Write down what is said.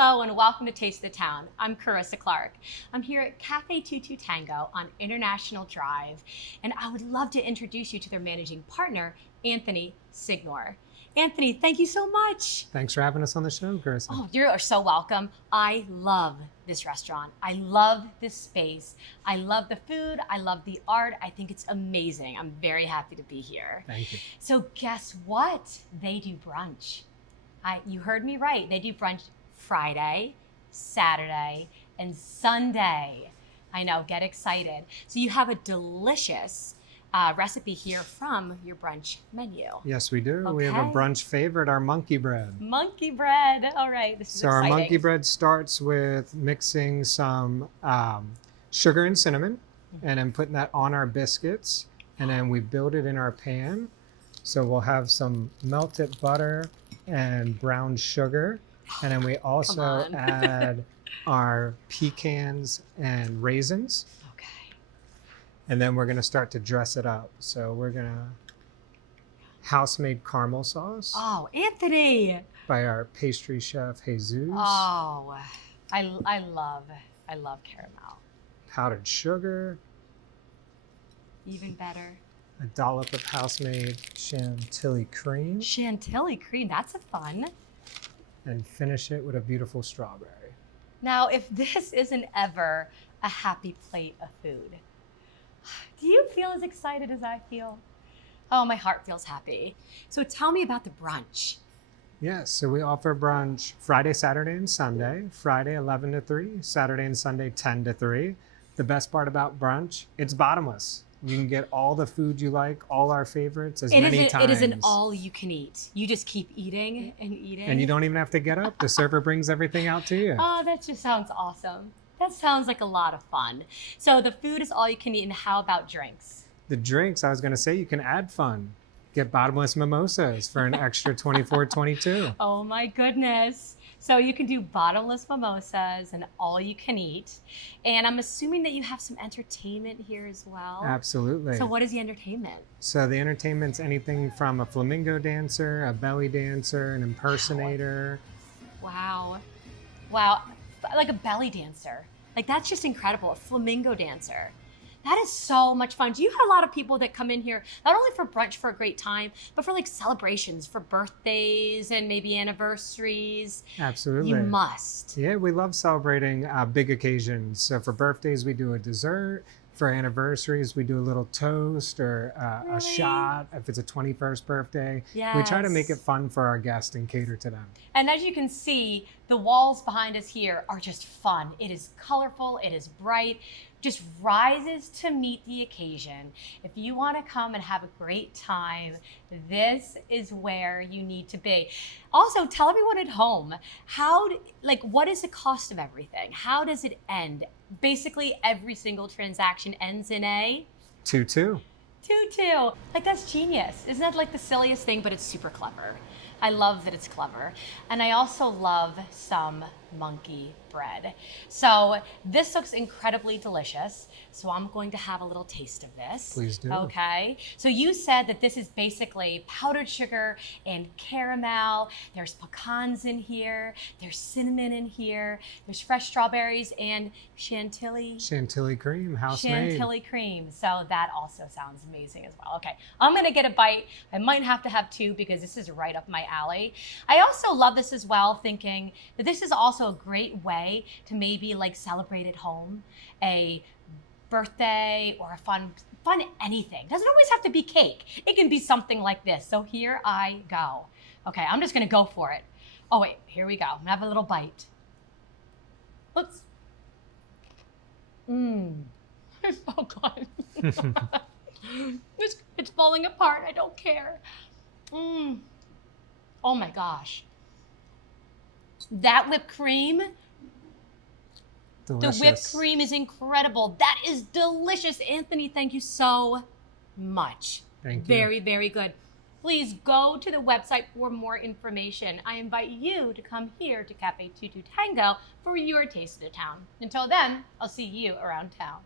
Hello and welcome to Taste of the Town. I'm Carissa Clark. I'm here at Café Tango on International Drive, and I would love to introduce you to their managing partner, Anthony Signor. Anthony, thank you so much. Thanks for having us on the show, Carissa. Oh, you are so welcome. I love this restaurant. I love this space. I love the food. I love the art. I think it's amazing. I'm very happy to be here. Thank you. So guess what? They do brunch. You heard me right. They do brunch Friday, Saturday, and Sunday. I know, get excited. So you have a delicious recipe here from your brunch menu. Yes, we do. Okay. We have a brunch favorite, our monkey bread. Monkey bread. All right, this is So exciting. our monkey bread starts with mixing some sugar and cinnamon and then putting that on our biscuits. And then we build it in our pan. So we'll have some melted butter and brown sugar. And then we also add our pecans and raisins. Okay. And then we're going to start to dress it up. So we're going to house-made caramel sauce Oh, Anthony. by our pastry chef, Jesus. Oh, I love caramel. Powdered sugar, Even better. a dollop of house-made chantilly cream, Chantilly cream, that's a fun. and finish it with a beautiful strawberry. Now, if this isn't ever a happy plate of food, do you feel as excited as I feel? Oh, my heart feels happy. So tell me about the brunch. Yes, so we offer brunch Friday, Saturday, and Sunday. Friday, 11 to 3. Saturday and Sunday, 10 to 3. The best part about brunch, it's bottomless. You can get all the food you like, all our favorites, as many times. It is an all you can eat. You just keep eating and eating. And you don't even have to get up. The server brings everything out to you. Oh, that just sounds awesome. That sounds like a lot of fun. So the food is all you can eat, and how about drinks? The drinks, I was going to say, you can add fun. Get bottomless mimosas for an extra $24.22. Oh my goodness. So you can do bottomless mimosas and all you can eat. And I'm assuming that you have some entertainment here as well. Absolutely. So what is the entertainment? So the entertainment's anything from a flamingo dancer, a belly dancer, an impersonator. Wow. Wow. Like a belly dancer. Like that's just incredible. A flamingo dancer. That is so much fun. Do you have a lot of people that come in here, not only for brunch for a great time, but for like celebrations, for birthdays and maybe anniversaries? Absolutely. You must. Yeah, we love celebrating big occasions. So for birthdays, we do a dessert. For anniversaries, we do a little toast or a Really? shot. If it's a 21st birthday, we try to make it Yes. fun for our guests and cater to them. And as you can see, the walls behind us here are just fun. It is colorful, it is bright, just rises to meet the occasion. If you want to come and have a great time, this is where you need to be. Also, tell everyone at home, what is the cost of everything? How does it end? Basically, every single transaction ends in a 2-2. 2-2. Like, that's genius. Isn't that like the silliest thing, but it's super clever. I love that it's clever. And I also love some monkey bread. So this looks incredibly delicious. So I'm going to have a little taste of this. Please do. Okay. So you said that this is basically powdered sugar and caramel. There's pecans in here. There's cinnamon in here. There's fresh strawberries and chantilly. Chantilly cream, house-made. Chantilly cream. So that also sounds amazing as well. Okay, I'm gonna get a bite. I might have to have two because this is right up my alley. I also love this as well, thinking that this is also a great way to maybe like celebrate at home, a birthday or a fun anything. Doesn't always have to be cake. It can be something like this. So here I go. Okay, I'm just gonna go for it. Oh wait, here we go. I'm gonna have a little bite. Oops. It's so good. It's falling apart. I don't care. Oh my gosh. That whipped cream, Delicious. the whipped cream is incredible. That is delicious. Anthony, thank you so much. Thank you. Very, very good. Please go to the website for more information. I invite you to come here to Café Tango for your taste of the town. Until then, I'll see you around town.